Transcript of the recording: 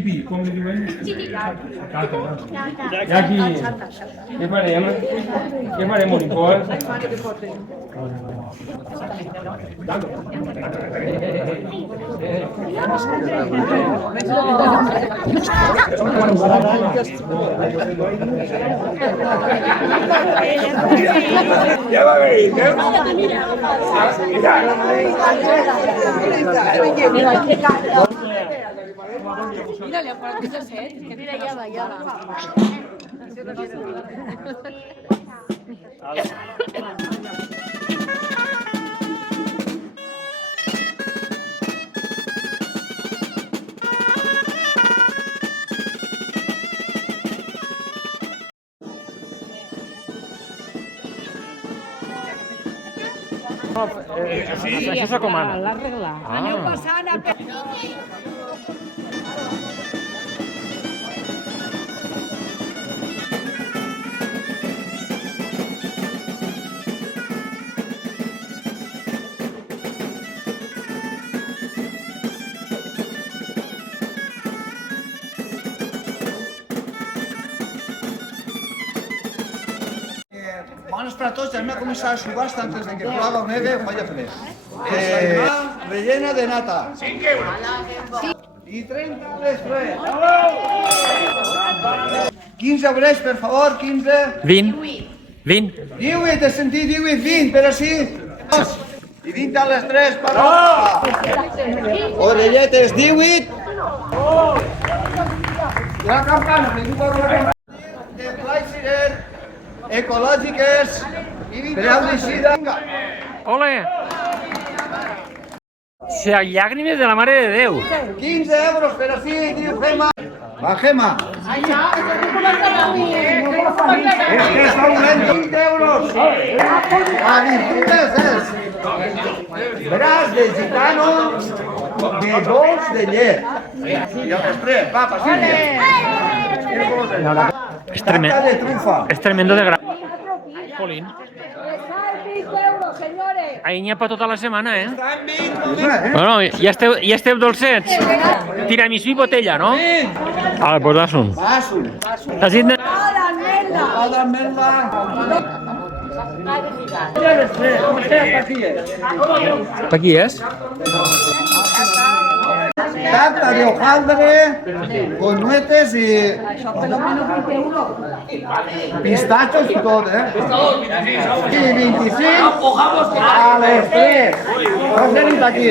GTP, com diuen? I aquí, què farem? Què farem, un impost? Ja va bé, eh? Mira, para que se set. Mira, ya va, ya va. Això s'ha com ara? L'arregla. Aneu passant a... Bones per a tots, hem de començar a subhasta antes de que plaga o neve o vaya fred. Rellena de nata. 5 euros. I 30 les fred. 15 obrers, per favor, 15. 20. 20. 18, he sentit 18, 20, però sí. I 20 a les 3, per favor. Orelletes, 18. La campana, me diu la campana. De Fleischer, ecològiques, per audicida. Ole! O sigui, llàgrimes de la Mare de Déu. 15 euros, però sí, diu Gema. Va, Gema. És que està volent 20 euros. A virtudes és. Veràs de gitano, de dolç de llet. I el després, va, paciencia. És tremendo. Tarta de trufa. És tremendo de gran. Jolín. 20 euros, señores. Ahí n'hi ha per tota la setmana, eh? Eh? Bueno, ja esteu dolcets. Tiramisú i botella, no? Ah, pues das un. Passo. T'has dit... Cada merda. Per qui és? Tarta de hojaldre con nueces y pistachos y todo, ¿eh? Y 25 a las 3. No sé ni aquí.